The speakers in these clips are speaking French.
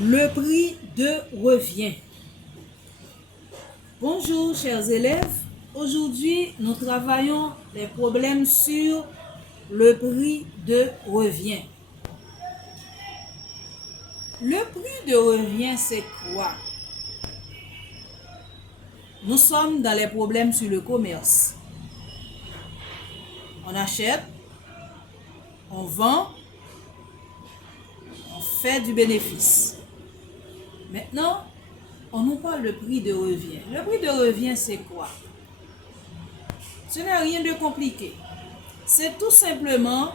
Le prix de revient. Bonjour chers élèves, aujourd'hui nous travaillons les problèmes sur le prix de revient. Le prix de revient c'est quoi? Nous sommes dans les problèmes sur le commerce. On achète, on vend, on fait du bénéfice. Maintenant, on nous parle de prix de revient. Le prix de revient, c'est quoi? Ce n'est rien de compliqué. C'est tout simplement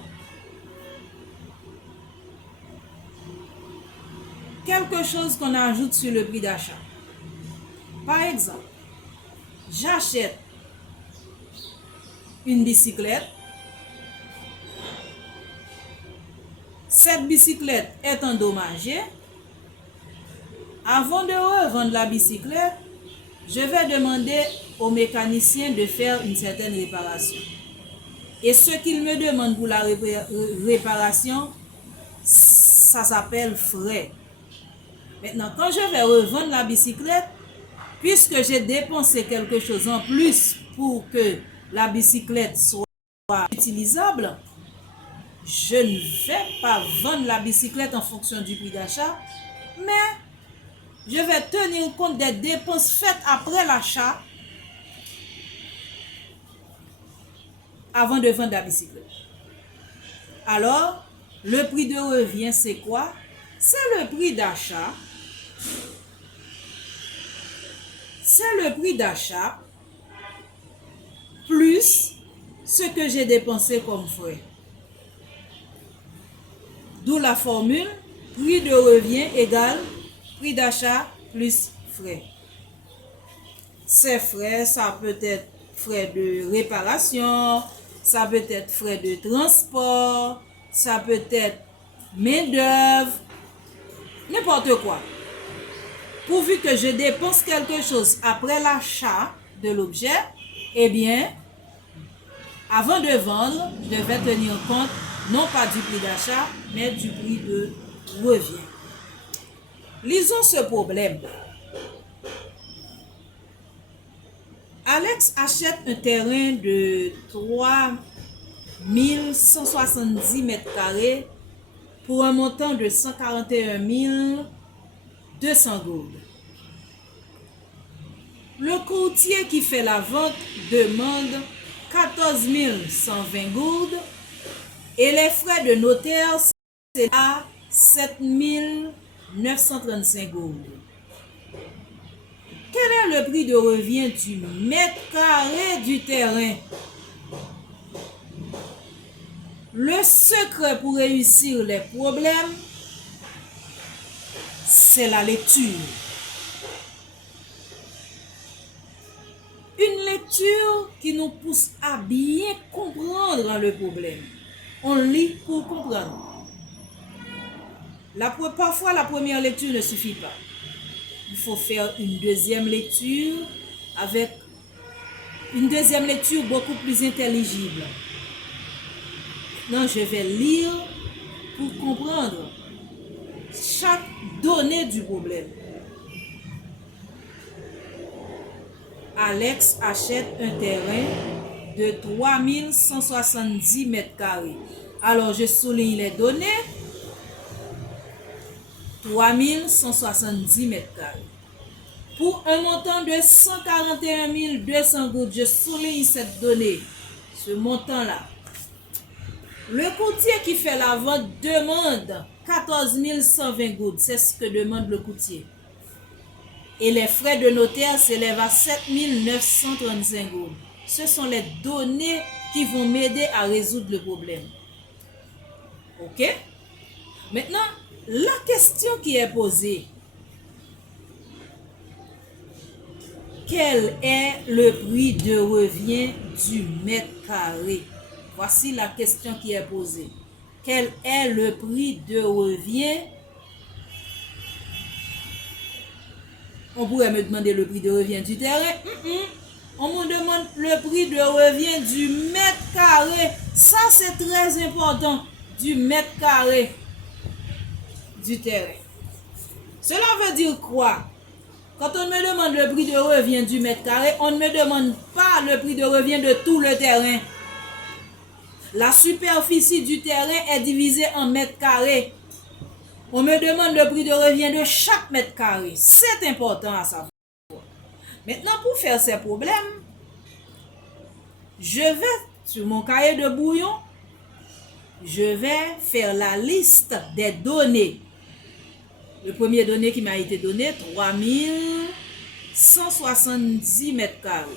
quelque chose qu'on ajoute sur le prix d'achat. Par exemple, j'achète une bicyclette. Cette bicyclette est endommagée. Avant de revendre la bicyclette, je vais demander au mécanicien de faire une certaine réparation. Et ce qu'il me demande pour la réparation, ça s'appelle frais. Maintenant, quand je vais revendre la bicyclette, puisque j'ai dépensé quelque chose en plus pour que la bicyclette soit utilisable, je ne vais pas vendre la bicyclette en fonction du prix d'achat, mais je vais tenir compte des dépenses faites après l'achat avant de vendre la bicyclette. Alors, le prix de revient, c'est quoi? C'est le prix d'achat. C'est le prix d'achat plus ce que j'ai dépensé comme frais. D'où la formule prix de revient égale prix d'achat plus frais. Ces frais, ça peut être frais de réparation, ça peut être frais de transport, ça peut être main-d'œuvre, n'importe quoi. Pourvu que je dépense quelque chose après l'achat de l'objet, eh bien, avant de vendre, je vais tenir compte non pas du prix d'achat, mais du prix de revient. Lisons ce problème. Alex achète un terrain de 3170 mètres carrés pour un montant de 141 200 gourdes. Le courtier qui fait la vente demande 14 120 gourdes et les frais de notaire c'est à 7 935 gourdes. Quel est le prix de revient du mètre carré du terrain? Le secret pour réussir les problèmes, c'est la lecture. Une lecture qui nous pousse à bien comprendre le problème. On lit pour comprendre. Parfois, la première lecture ne suffit pas. Il faut faire une deuxième lecture avec une deuxième lecture beaucoup plus intelligible. Maintenant, je vais lire pour comprendre chaque donnée du problème. Alex achète un terrain de 3170 mètres carrés. Alors, je souligne les données. 3170 mètres carrés. Pour un montant de 141 200 gouttes, je souligne cette donnée, ce montant-là. Le courtier qui fait la vente demande 14 120 gouttes, c'est ce que demande le courtier. Et les frais de notaire s'élèvent à 7 935 gouttes. Ce sont les données qui vont m'aider à résoudre le problème. Ok? Maintenant, la question qui est posée, quel est le prix de revient du mètre carré? Voici la question qui est posée. Quel est le prix de revient? On pourrait me demander le prix de revient du terrain. On me demande le prix de revient du mètre carré. Ça, c'est très important. Du mètre carré du terrain. Cela veut dire quoi? Quand on me demande le prix de revient du mètre carré, on ne me demande pas le prix de revient de tout le terrain. La superficie du terrain est divisée en mètres carrés. On me demande le prix de revient de chaque mètre carré. C'est important à savoir. Maintenant, pour faire ces problèmes, je vais sur mon cahier de brouillon, je vais faire la liste des données. Le premier donné qui m'a été donné, 3170 mètres carrés.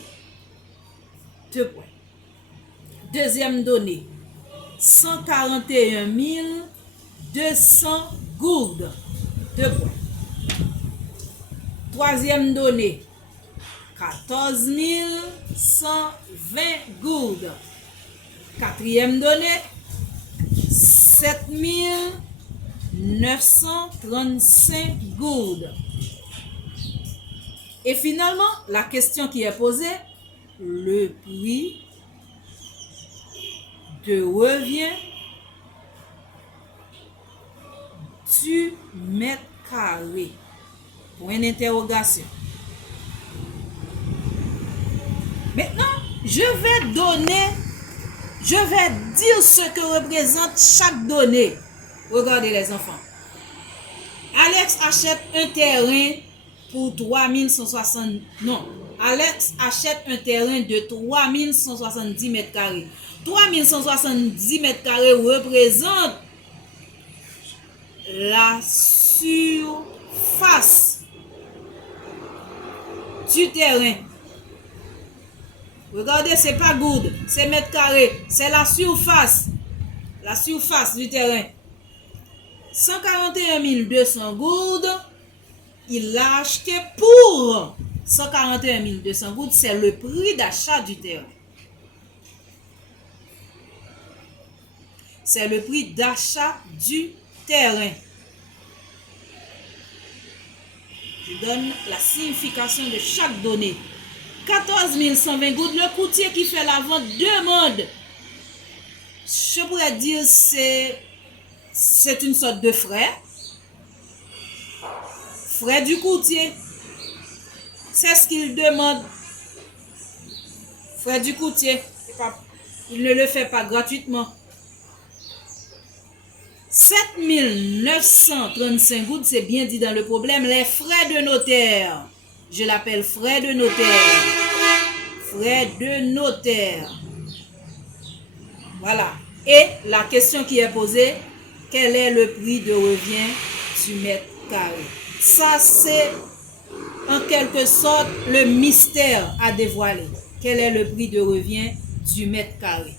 2 points. Deuxième donnée, 141 200 gourdes. 2 points. Troisième donnée, 14 120 gourdes. Quatrième donnée, 7 935 gourdes. Et finalement, la question qui est posée, le prix de revient du mètre carré. Point d'interrogation. Maintenant, je vais dire ce que représente chaque donnée. Regardez les enfants. Alex achète un terrain pour 3160. Non. Alex achète un terrain de 3170 mètres carrés. 3170 mètres carrés représente la surface du terrain. Regardez, c'est pas gourde, c'est mètres carrés, c'est la surface du terrain. 141 200 gourdes, il l'a acheté pour 141 200 gourdes, c'est le prix d'achat du terrain. C'est le prix d'achat du terrain. Je donne la signification de chaque donnée. 14 120 gourdes, le courtier qui fait la vente demande. Je pourrais dire c'est une sorte de frais. Frais du courtier. C'est ce qu'il demande. Frais du courtier. Il ne le fait pas gratuitement. 7 935 gouttes, c'est bien dit dans le problème, les frais de notaire. Je l'appelle frais de notaire. Frais de notaire. Voilà. Et la question qui est posée, quel est le prix de revient du mètre carré? Ça, c'est en quelque sorte le mystère à dévoiler. Quel est le prix de revient du mètre carré?